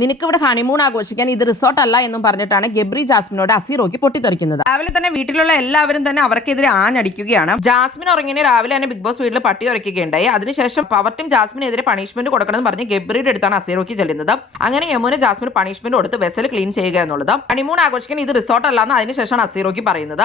നിനക്കിവിടെ honeymoon ആഘോഷിക്കാൻ ഇത് resort അല്ല എന്നും പറഞ്ഞിട്ടാണ് ഗബ്രി ജാസ്മിനോട് അസീറോയ്ക്ക് പൊട്ടിത്തെറിക്കുന്നത്. രാവിലെ തന്നെ വീട്ടിലുള്ള എല്ലാവരും തന്നെ അവർക്കെതിരെ ആഞ്ഞടിക്കുകയാണ്. ജാസ്മിൻ ഉറങ്ങിനെ രാവിലെ തന്നെ ബിഗ് ബോസ് വീട്ടിൽ പട്ടി ഉറയ്ക്കുകയുണ്ടായി. അതിനുശേഷം പവർ ടീം ജാസ്മിനെതിരെ പണിഷ്മെന്റ് കൊടുക്കണമെന്ന് പറഞ്ഞ് ഗബ്രിയുടെ അടുത്താണ് അസീറോയ്ക്ക് ചെല്ലുന്നത്. അങ്ങനെ യമുന ജാസ്മിൻ പണിഷ്മെന്റ് കൊടുത്ത് വെസൽ ക്ലീൻ ചെയ്യുക എന്നുള്ളത്. ഹണിമൂൺ ആഘോഷിക്കാൻ ഇത് റിസോർട്ട് അല്ലാന്ന് അതിനുശേഷമാണ് അസീറോയ്ക്ക് പറയുന്നത്.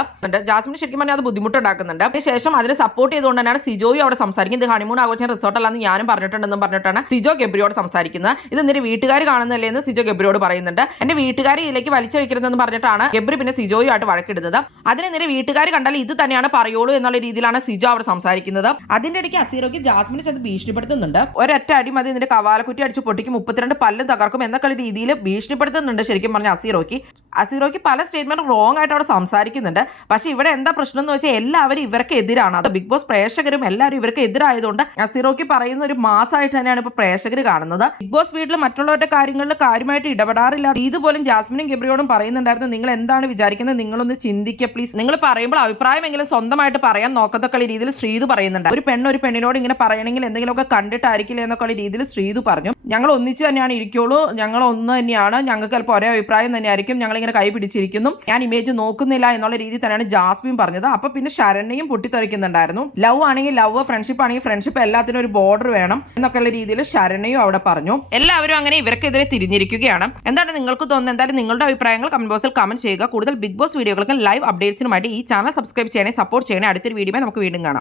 ജാസ്മിന് ശരിക്കും പറഞ്ഞാൽ അത് ബുദ്ധിമുട്ടുണ്ടാക്കുന്നുണ്ട്. അതിനുശേഷം അതിന് സപ്പോർട്ട് ചെയ്തുകൊണ്ട് തന്നെയാണ് സിജോയും അവിടെ സംസാരിക്കുന്നത്. ഇത് ഹണിമൂൺ ആഘോഷിക്കാൻ റിസോർട്ട് അല്ലാന്ന് ഞാനും പറഞ്ഞിട്ടുണ്ടെന്നും പറഞ്ഞിട്ടാണ് സിജോ ഗബ്രിയോട് സംസാരിക്കുന്നത്. ഇത് എന്തിന് വീട്ടുകാർ കാണുന്ന എന്ന് സിജോ ഗബ്രിയോട് പറയുന്നുണ്ട്. എന്റെ വീട്ടുകാരെ ഇതിലേക്ക് വലിച്ചഴിക്കരുതെന്ന് പറഞ്ഞിട്ടാണ് ഗബ്രി പിന്നെ സിജോയുമായിട്ട് വഴക്കിടുന്നത്. അതിനെതിരെ വീട്ടുകാർ കണ്ടാൽ ഇത് തന്നെയാണ് പറയുള്ളൂ എന്നുള്ള രീതിയിലാണ് സിജോ അവിടെ സംസാരിക്കുന്നത്. അതിന്റെ ഇടയ്ക്ക് അസീറോയ്ക്ക് ജാസ്മിനെ ചെന്ന് ഭീഷണിപ്പെടുത്തുന്നുണ്ട്. ഒരൊറ്റ അടി മതി ഇതിന്റെ കവാലക്കുറ്റി അടിച്ച് പൊട്ടിക്കും, 32 പല്ലും തകർക്കും എന്നൊക്കെ രീതിയിൽ ഭീഷണിപ്പെടുത്തുന്നുണ്ട്. ശരിക്കും പറഞ്ഞ അസീറോയ്ക്ക് പല സ്റ്റേറ്റ്മെന്റ് റോങ് ആയിട്ട് അവിടെ സംസാരിക്കുന്നുണ്ട്. പക്ഷെ ഇവിടെ എന്താ പ്രശ്നം എന്ന് വെച്ചാൽ എല്ലാവരും ഇവർക്ക് എതിരാണ്. അത് ബിഗ് ബോസ് പ്രേക്ഷകരും എല്ലാവരും ഇവർക്ക് എതിരായതുകൊണ്ട് അസീറോയ്ക്ക് പറയുന്ന ഒരു മാസമായിട്ട് തന്നെയാണ് ഇപ്പൊ പ്രേക്ഷകർ കാണുന്നത്. ബിഗ് ബോസ് വീട്ടിൽ മറ്റുള്ളവരുടെ കാര്യങ്ങളിൽ കാര്യമായിട്ട് ഇടപെടാറില്ല. ഇതുപോലും ജാസ്മിനും ഗബ്രിയോടും പറയുന്നുണ്ടായിരുന്നു, നിങ്ങൾ എന്താണ് വിചാരിക്കുന്നത്, നിങ്ങളൊന്ന് ചിന്തിക്കുക പ്ലീസ്. നിങ്ങൾ പറയുമ്പോൾ അഭിപ്രായമെങ്കിലും സ്വന്തമായിട്ട് പറയാൻ നോക്കത്തക്ക രീതിയിൽ ശ്രീതു പറയുന്നുണ്ട്. ഒരു പെണ്ണിനോട് ഇങ്ങനെ പറയണമെങ്കിൽ എന്തെങ്കിലുമൊക്കെ കണ്ടിട്ടായിരിക്കില്ല എന്നൊക്കെ രീതിയിൽ ശ്രീതു പറഞ്ഞു. ഞങ്ങൾ ഒന്നിച്ച് തന്നെയാണ് ഇരിക്കുള്ളൂ, ഞങ്ങൾ ഒന്ന് തന്നെയാണ്, ഞങ്ങൾക്ക് ചിലപ്പോൾ ഒരേ അഭിപ്രായം തന്നെയായിരിക്കും, ഞങ്ങൾ ഇങ്ങനെ കൈ പിടിച്ചിരിക്കുന്നു, ഞാൻ ഇമേജ് നോക്കുന്നില്ല എന്നുള്ള രീതിയിൽ തന്നെയാണ് ജാസ്മിൻ പറഞ്ഞത്. അപ്പൊ പിന്നെ ശരണ്യയും പൊട്ടിത്തെറിക്കുന്നുണ്ടായിരുന്നു. ലവ് ആണെങ്കിൽ ലവ്, ഫ്രണ്ട്ഷിപ്പ് ആണെങ്കിൽ ഫ്രണ്ട്ഷിപ്പ്, എല്ലാത്തിനും ഒരു ബോർഡർ വേണം എന്നൊക്കെയുള്ള രീതിയിൽ ശരണ്യയും അവിടെ പറഞ്ഞു. എല്ലാവരും അങ്ങനെ ഇവർക്കെതിരെ തിരിഞ്ഞിരിക്കുകയാണ്. എന്താണ് നിങ്ങൾക്ക് തോന്നുന്നത്? എന്തായാലും നിങ്ങളുടെ അഭിപ്രായങ്ങൾ കമന്റ് ബോക്സിൽ കമന്റ് ചെയ്യുക. കൂടുതൽ ബിഗ് ബോസ് വീഡിയോകൾക്കും ലൈവ് അപ്ഡേറ്റ്സിനുമായിട്ട് ഈ ചാനൽ സബ്സ്ക്രൈബ് ചെയ്യണേ, സപ്പോർട്ട് ചെയ്യണേ. അടുത്തൊരു വീഡിയോ നമുക്ക് വീണ്ടും കാണാം.